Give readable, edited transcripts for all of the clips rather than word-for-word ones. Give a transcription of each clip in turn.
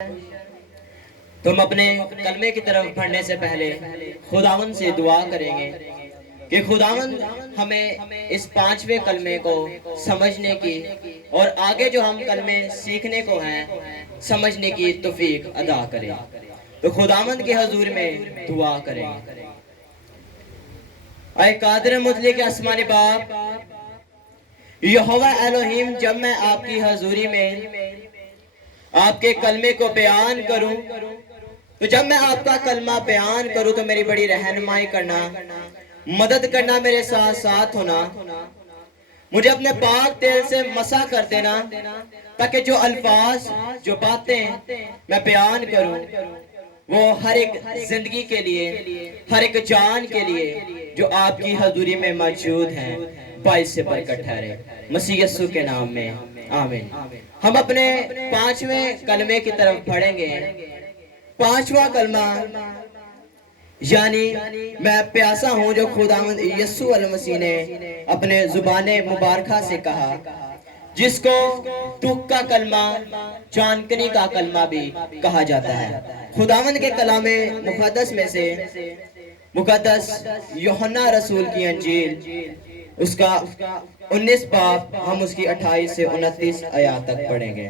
تم اپنے کلمے کی طرف بڑھنے سے پہلے خداوند سے دعا کریں گے کہ خداوند ہمیں اس 5ویں کلمے کو سمجھنے کی اور آگے جو ہم کلمے سیکھنے کو ہیں سمجھنے کی توفیق عطا کرے۔ تو خداوند کے حضور میں دعا کریں۔ اے قادر مطلق آسمانی باپ، یہوہ الہیم، جب میں آپ کی حضوری میں آپ کے کلمے کو بیان کروں تو جب میں آپ کا کلمہ بیان کروں تو میری بڑی رہنمائی کرنا، مدد کرنا، میرے ساتھ ساتھ ہونا، مجھے اپنے پاک تیل سے مسح کر دینا تاکہ جو الفاظ جو باتیں میں بیان کروں وہ ہر ایک زندگی کے لیے، ہر ایک جان کے لیے جو آپ کی حضوری میں موجود ہیں باعث سے برکت ٹھہرے، مسیح یسوع کے نام میں آمین۔ ہم اپنے 5ویں کلمے کی طرف بڑھیں گے۔ 5واں کلمہ یعنی میں پیاسا ہوں، جو خداوند یسوع المسیح نے اپنے زبان مبارکہ سے کہا، جس کو دکھ کا کلمہ، جانکنی کا کلمہ بھی کہا جاتا ہے۔ خداوند کے کلام مقدس میں سے مقدس یوحنا رسول کی انجیل، اس کا 19 باب، ہم اس کی 28 سے 29 آیات تک پڑھیں گے۔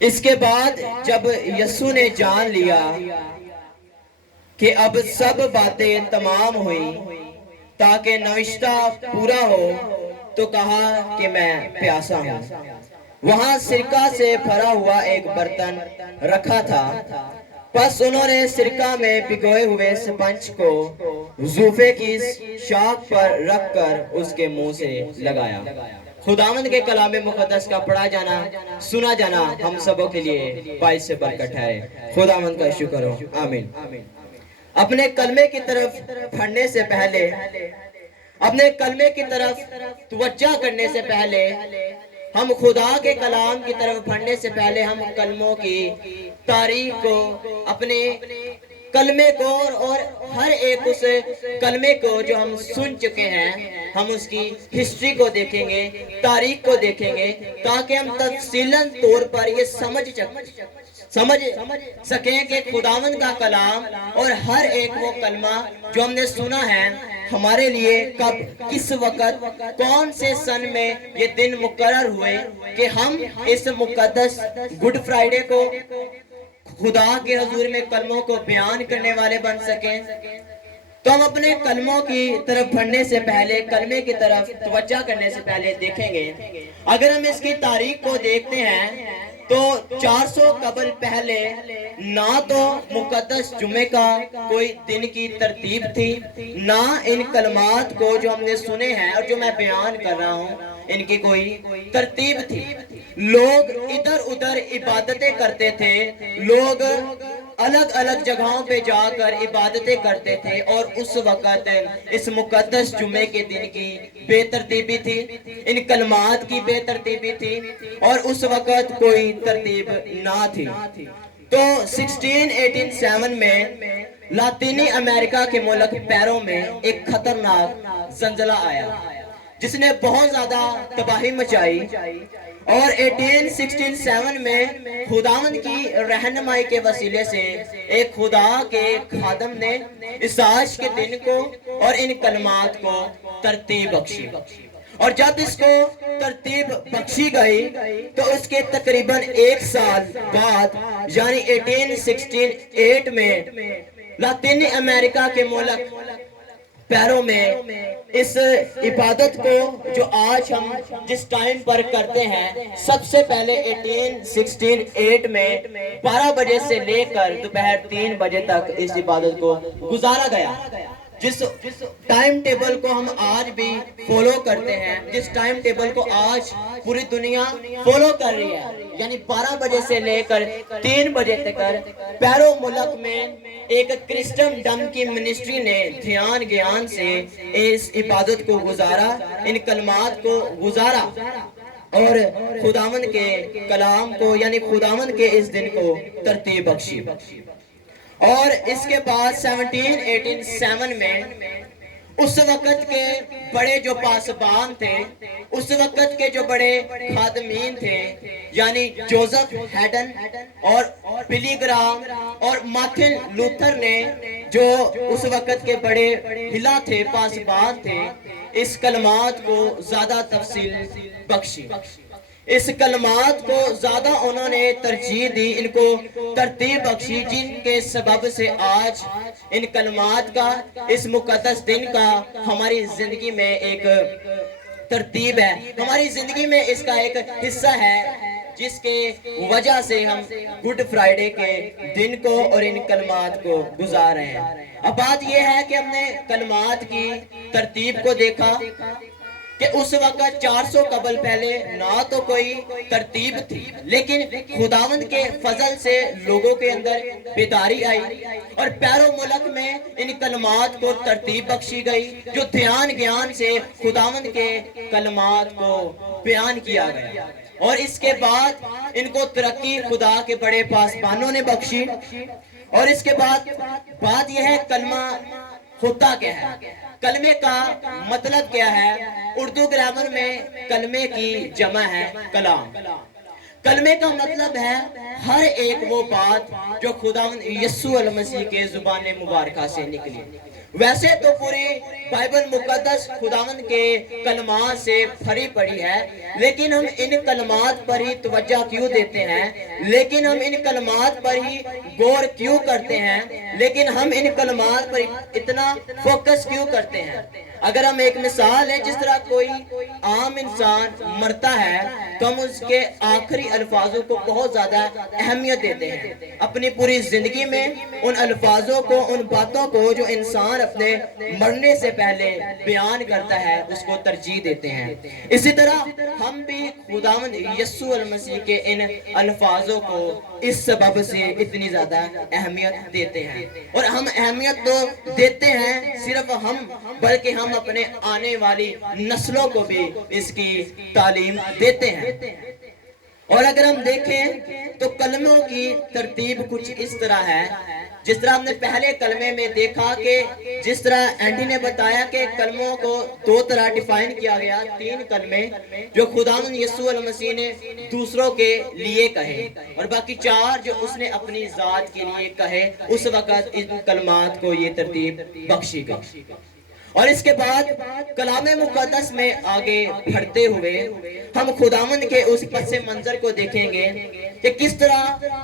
اس کے بعد جب یسوع نے جان لیا کہ اب سب باتیں تمام ہوئیں تاکہ نوشتہ پورا ہو، تو کہا کہ میں پیاسا ہوں۔ وہاں سرکہ سے بھرا ہوا ایک برتن رکھا تھا، پس انہوں نے سرکہ میں بھگوئے ہوئے سپنج کو زوفے کی شاخ پر رکھ کر اس کے منہ سے لگایا۔ خداوند کے کلام مقدس کا پڑھا جانا، سنا جانا ہم سبوں کے لیے باعث سے برکت ہے۔ خداوند کا شکر ہو، آمین۔ اپنے کلمے کی طرف بڑھنے سے پہلے، اپنے کلمے کی طرف توجہ کرنے سے پہلے، ہم خدا کے کلام کی طرف بڑھنے سے پہلے ہم کلموں کی تاریخ کو، اپنے کلمے کو اور ہر ایک اس کلمے کو جو ہم سن چکے ہیں، ہم اس کی ہسٹری کو دیکھیں گے، تاریخ کو دیکھیں گے، تاکہ ہم تفصیلاً طور پر یہ سمجھ سکیں کہ خداوند کا کلام اور ہر ایک وہ کلمہ جو ہم نے سنا ہے ہمارے لیے کب، کس وقت، کون سے سن میں یہ دن مقرر ہوئے کہ ہم اس مقدس گڈ فرائیڈے کو خدا کے حضور میں کلموں کو بیان کرنے والے بن سکیں۔ تو ہم اپنے کلموں کی طرف بڑھنے سے پہلے، کلمے کی طرف توجہ کرنے سے پہلے دیکھیں گے، اگر ہم اس کی تاریخ کو دیکھتے ہیں تو 400 قبل پہلے نہ تو مقدس جمعے کا کوئی دن کی ترتیب تھی، نہ ان کلمات کو جو ہم نے سنے ہیں اور جو میں بیان کر رہا ہوں ان کی کوئی ترتیب تھی۔ لوگ ادھر ادھر عبادتیں کرتے تھے، لوگ الگ الگ جگہوں پہ جا کر عبادتیں کرتے تھے، اور اس وقت اس مقدس جمعے کے دن کی بے ترتیبی تھی، ان کلمات کی بے ترتیبی تھی، اور اس وقت کوئی ترتیب نہ تھی۔ تو 1687 میں لاطینی امریکہ کے ملک پیرو میں ایک خطرناک زلزلہ آیا جس نے بہت زیادہ تباہی مچائی، اور 1867 میں خداوند کی رہنمائی کے وسیلے سے ایک خدا کے خادم نے اس آج کے دن کو اور ان کلمات کو ترتیب بخشی، اور جب اس کو ترتیب بخشی گئی تو اس کے تقریباً 1 سال بعد یعنی 1868 میں لاطینی امریکہ کے ملک پیرو میں اس عبادت کو جو آج ہم جس ٹائم پر کرتے ہیں، سب سے پہلے 1868 میں 12 بجے سے لے کر دوپہر 3 بجے تک اس عبادت کو گزارا گیا۔ جس ٹائم ٹیبل کو ہم آج بھی فالو کرتے ہیں، جس ٹائم ٹیبل کو آج پوری دنیا فالو کر رہی ہے، یعنی 12 بجے سے لے کر 3 بجے تک پیرو ملک میں ایک کرسٹن ڈم کی منسٹری نے دھیان گیان سے اس عبادت کو گزارا، ان کلمات کو گزارا، اور خداوند کے کلام کو یعنی خداوند کے اس دن کو ترتیب بخشی۔ اور اس کے بعد 1787 میں اس وقت کے بڑے جو پاسبان تھے، اس وقت کے جو بڑے خادمین تھے، یعنی جوزف ہیڈن اور بلی گرام اور مارٹن لوتھر نے، جو اس وقت کے بڑے ہلا تھے، پاسبان تھے، اس کلمات کو زیادہ تفصیل بخشی، اس کلمات کو زیادہ انہوں نے ترجیح دی، ان کو ترتیب بخشی، جن کے سبب سے آج ان کلمات کا، اس مقدس دن کا ہماری زندگی میں ایک ترتیب ہے، ہماری زندگی میں اس کا ایک حصہ ہے، جس کے وجہ سے ہم گڈ فرائیڈے کے دن کو اور ان کلمات کو گزار رہے ہیں۔ اب بات یہ ہے کہ ہم نے کلمات کی ترتیب کو دیکھا کہ اس وقت 400 قبل پہلے نہ تو کوئی ترتیب تھی، لیکن خداوند کے فضل سے لوگوں کے اندر بیداری آئی اور پیرو ملک میں ان کلمات کو ترتیب بخشی گئی، جو دھیان گیان سے خداوند کے کلمات کو بیان کیا گیا، اور اس کے بعد ان کو ترقی خدا کے بڑے پاسبانوں نے بخشی۔ اور اس کے بعد بات یہ ہے کلمہ ہوتا کیا ہے، کلمے کا مطلب کیا ہے۔ اردو گرامر میں کلمے کی جمع ہے کلام۔ کلمے کا مطلب ہے ہر ایک وہ بات جو خداوند یسوع المسیح کے زبان مبارکہ سے نکلی۔ ویسے تو پوری بائبل مقدس خداوند کے کلمات سے بھری پڑی ہے، لیکن ہم ان کلمات پر ہی توجہ کیوں دیتے ہیں، لیکن ہم ان کلمات پر ہی غور کیوں کرتے ہیں، لیکن ہم ان کلمات پر اتنا فوکس کیوں کرتے ہیں۔ اگر ہم ایک مثال ہے، جس طرح کوئی عام انسان مرتا ہے تو ہم اس کے آخری الفاظوں کو بہت زیادہ اہمیت دیتے ہیں، اپنی پوری زندگی میں ان الفاظوں کو، ان باتوں کو جو انسان اپنے مرنے سے پہلے بیان کرتا ہے، اس کو ترجیح دیتے ہیں۔ اسی طرح ہم بھی خداوند یسوع المسیح کے ان الفاظوں کو اس سبب سے اتنی زیادہ اہمیت دیتے ہیں، اور ہم اہمیت تو دیتے ہیں صرف ہم، بلکہ ہم اپنے آنے والی نسلوں کو بھی اس کی تعلیم دیتے ہیں۔ اور اگر ہم دیکھیں تو کلموں کی ترتیب کچھ اس طرح ہے، جس طرح ہم نے پہلے کلمے میں دیکھا کہ جس طرح اینڈی نے بتایا کہ کلموں کو دو طرح ڈیفائن کیا گیا، 3 کلمے جو خداوند یسوع المسیح نے دوسروں کے لیے کہے، اور باقی 4 جو اس نے اپنی ذات کے لیے کہے۔ اس وقت ان کلمات کو یہ ترتیب بخشی گئی۔ اور اس کے بعد کلام مقدس میں آگے بڑھتے ہوئے ہم خداوند کے اس پس منظر کو دیکھیں گے کہ کس طرح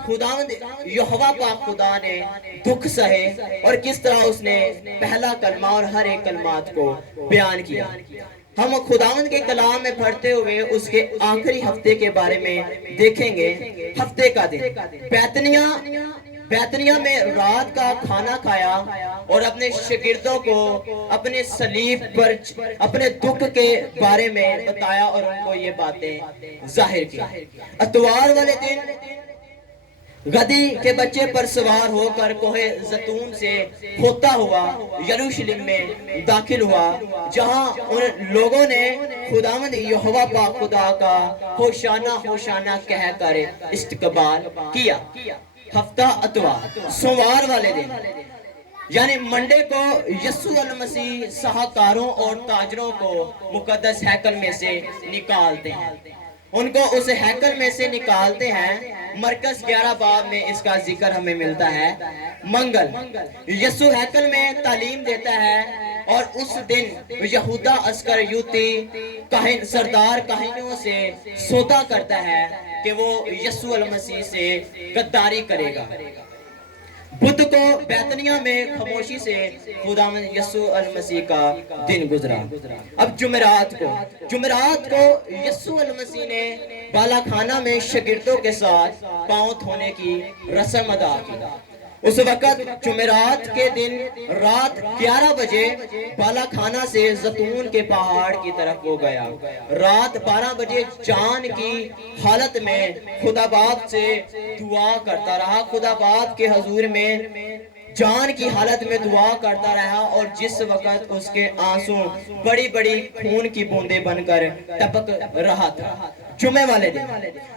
خداوند یہوہ پاک خدا نے دکھ سہے، اور کس طرح اس نے پہلا کلمہ اور ہر ایک کلمات کو بیان کیا۔ ہم خداوند کے کلام میں پڑھتے ہوئے اس کے آخری ہفتے کے بارے میں دیکھیں گے۔ ہفتے کا دن بیتنیہ میں رات کا کھانا کھایا اور اپنے شاگردوں کو اپنے صلیب پر اپنے دکھ کے بارے میں بتایا اور ان کو یہ باتیں ظاہر کی۔ اتوار والے دن گدھی کے بچے پر سوار ہو کر کوہ زیتون سے ہوتا ہوا یروشلم میں داخل ہوا، جہاں ان لوگوں نے خداوند یہوہ پاک خدا کا ہوشانہ ہوشانہ کہہ کر استقبال کیا۔ ہفتہ اتوار، سوموار والے دن یعنی منڈے کو یسوع المسیح ساہوکاروں اور تاجروں کو مقدس ہیکل میں سے نکالتے ہیں، ان کو اس ہیکل میں سے نکالتے ہیں۔ مرکز 11 باب میں اس کا ذکر ہمیں ملتا ہے۔ منگل یسوع ہیکل میں تعلیم دیتا ہے، اور اس دن یہودا اسکریوتی سردار کاہنوں سے سودا کرتا ہے کہ وہ یسوع المسیح سے غداری کرے گا۔ بدھ کو بیتنیہ میں خاموشی سے خداوند یسوع المسیح کا دن گزرا۔ اب جمعرات کو یسوع المسیح نے بالا خانہ میں شاگردوں کے ساتھ پاؤں دھونے کی رسم ادا کی۔ اس وقت جمعرات کے دن رات 11 بجے بالا خانہ سے زیتون کے پہاڑ کی طرف وہ گیا۔ رات 12 بجے جان کی حالت میں خدا باپ سے دعا کرتا رہا، خدا باپ کے حضور میں جان کی حالت میں دعا کرتا رہا اور جس وقت اس کے آنسو بڑی بڑی خون کی بوندیں بن کر ٹپک رہا تھا۔ جمعے والے دن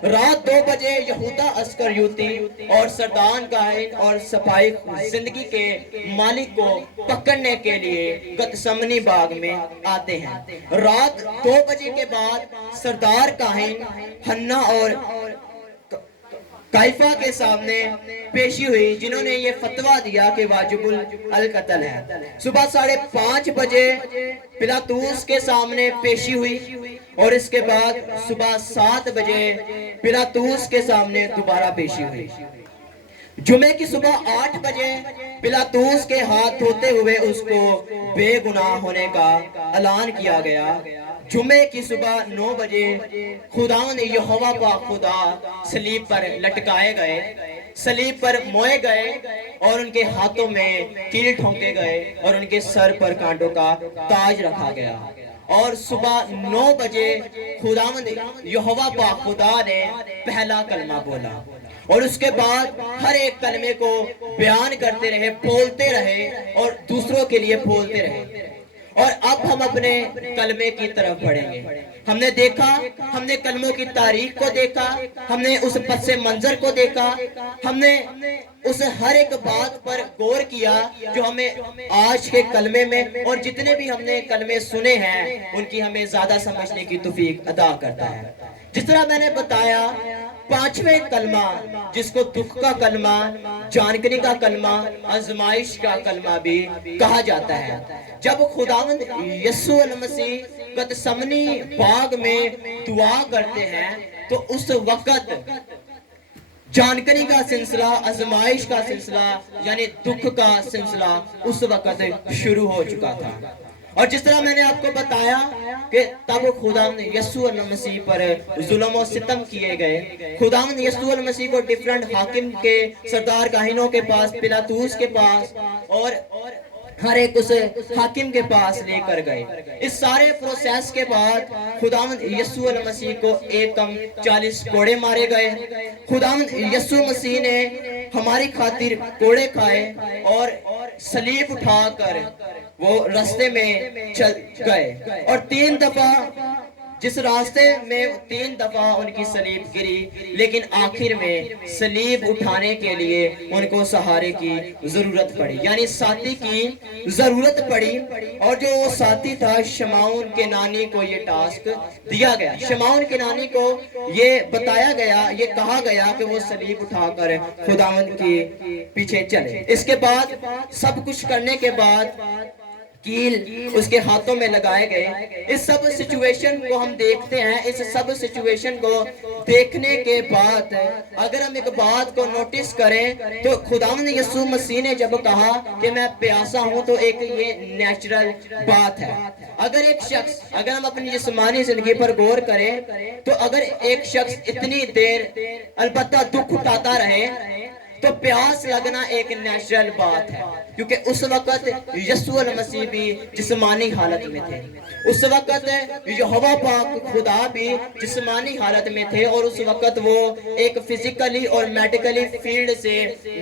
رات 2 بجے یہودا اسکریوتی اور سردان کاہن اور سپاہی زندگی کے مالک کو پکڑنے کے لیے گتسمنی باغ میں آتے ہیں۔ رات 2 بجے کے بعد سردار کاہن حنا اور قیافہ کے سامنے پیشی ہوئی، جنہوں نے یہ فتویٰ دیا کہ واجب القتل ہے۔ صبح 5:30 بجے پلاطوس کے سامنے پیشی ہوئی اور اس کے بعد صبح 7 بجے پلاطوس کے سامنے دوبارہ پیشی ہوئی۔ جمعے کی صبح 8 بجے پلاطوس کے ہاتھ دھوتے ہوئے اس کو بے گناہ ہونے کا اعلان کیا گیا۔ جمعے کی صبح 9 بجے خداوند یہوہ پاک خدا صلیب پر لٹکائے گئے، صلیب پر موئے گئے اور ان کے ہاتھوں میں کیل ٹھونکے گئے اور ان کے سر پر کانٹوں کا تاج رکھا گیا۔ اور صبح 9 بجے خداوند یہوہ پاک خدا نے پہلا کلمہ بولا اور اس کے بعد ہر ایک کلمے کو بیان کرتے رہے، بولتے رہے اور دوسروں کے لیے بولتے رہے۔ اور اب ہم اپنے کلمے کی طرف بڑھیں گے۔ ہم نے دیکھا، ہم نے کلموں کی تاریخ کو دیکھا، ہم نے اس پس منظر کو دیکھا، ہم نے اس ہر ایک بات پر غور کیا جو ہمیں آج کے کلمے میں اور جتنے بھی ہم نے کلمے سنے ہیں ان کی ہمیں زیادہ سمجھنے کی توفیق عطا کرتا ہے۔ جس طرح میں نے بتایا، 5ویں کلمہ جس کو دکھ کا کلمہ، جانکنی کا کلمہ، آزمائش کا کلمہ بھی کہا جاتا ہے۔ جب خداوند یسوع المسیح گتسمنی باغ میں دعا کرتے ہیں تو اس وقت جانکنی کا سلسلہ، آزمائش کا سلسلہ یعنی دکھ کا سلسلہ اس وقت شروع ہو چکا تھا۔ اور جس طرح میں نے آپ کو بتایا کہ تب خداوند یسوع المسیح پر ظلم و ستم کیے گئے، خداوند یسوع المسیح کو ڈیفرنٹ حاکم کے، سردار کاہنوں کے پاس، پلاطوس کے پاس اور ہر ایک اس حاکم کے پاس لے کر گئے۔ اس سارے پروسیس کے بعد خداوند یسوع المسیح کو ایک کم 40 کوڑے مارے گئے۔ خداوند یسوع مسیح نے ہماری خاطر کوڑے کھائے اور صلیب اٹھا کر وہ راستے میں چل گئے اور 3 دفعہ جس راستے میں 3 دفعہ ان کی صلیب گری، لیکن آخر میں صلیب اٹھانے کے لیے ان کو سہارے کی ضرورت پڑی، یعنی ساتھی کی ضرورت پڑی۔ اور جو وہ ساتھی تھا شمعون کنانی کو یہ ٹاسک دیا گیا، شمعون کنانی کو یہ بتایا گیا، یہ کہا گیا کہ وہ صلیب اٹھا کر خداوند کے پیچھے چلے۔ اس کے بعد سب کچھ کرنے کے بعد کیل اس کے ہاتھوں میں لگائے گئے۔ اس سب سچویشن کو ہم دیکھتے ہیں، اس سب سچویشن کو دیکھنے کے بعد اگر ہم ایک بات کو نوٹس کریں تو خداوند یسوع مسیح نے جب کہا کہ میں پیاسا ہوں تو ایک یہ نیچرل بات ہے۔ اگر ایک شخص، اگر ہم اپنی جسمانی زندگی پر غور کریں تو اگر ایک شخص اتنی دیر البتہ دکھ اٹھاتا رہے تو پیاس لگنا ایک نیچرل بات ہے، کیونکہ اس وقت یسوع المسیح بھی جسمانی حالت میں تھے، اس وقت یہوہ پاک خدا بھی جسمانی حالت میں تھے اور اس وقت وہ ایک فزیکلی اور میڈیکلی فیلڈ سے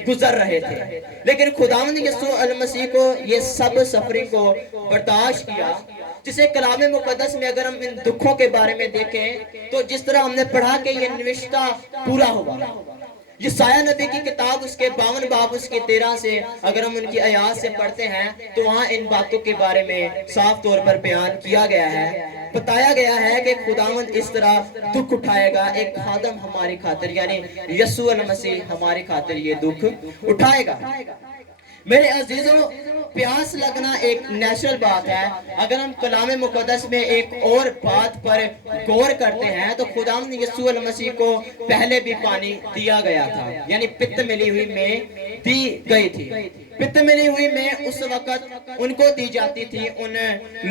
گزر رہے تھے۔ لیکن خداوند یسوع المسیح کو یہ سب سفرنگ کو برداشت کیا، جسے کلام مقدس میں اگر ہم ان دکھوں کے بارے میں دیکھیں تو جس طرح ہم نے پڑھا کہ یہ نوشتہ پورا ہوا۔ یسایہ نبی کی کتاب اس کے 52 باب اس کے 13 سے اگر ہم ان کی آیات سے پڑھتے ہیں تو وہاں ان باتوں کے بارے میں صاف طور پر بیان کیا گیا ہے، بتایا گیا ہے کہ خداوند اس طرح دکھ اٹھائے گا، ایک خادم ہماری خاطر یعنی یسوع المسیح ہماری خاطر یہ دکھ اٹھائے گا۔ میرے عزیزوں، پیاس لگنا ایک نیچرل بات ہے۔ اگر ہم کلام مقدس میں ایک اور بات پر غور کرتے ہیں تو خداوند یسوع المسیح کو پہلے بھی پانی دیا گیا تھا، یعنی پت ملی ہوئی میں دی گئی تھی۔ پت ملی ہوئی میں اس وقت ان کو دی جاتی تھی، ان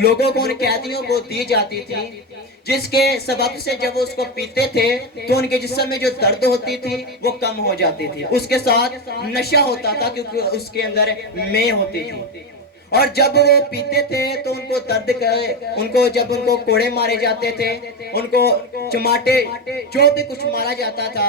لوگوں کو، ان قیدیوں کو دی جاتی تھی، جس کے سبب سے جب وہ اس کو پیتے تھے تو ان کے جسم میں جو درد ہوتی تھی وہ کم ہو جاتی تھی۔ اس کے ساتھ نشہ ہوتا تھا کیونکہ اس کے اندر میں ہوتی تھی، اور جب وہ پیتے تھے تو ان کو درد جب ان کو کوڑے مارے جاتے تھے، ان کو چماٹے جو بھی کچھ مارا جاتا تھا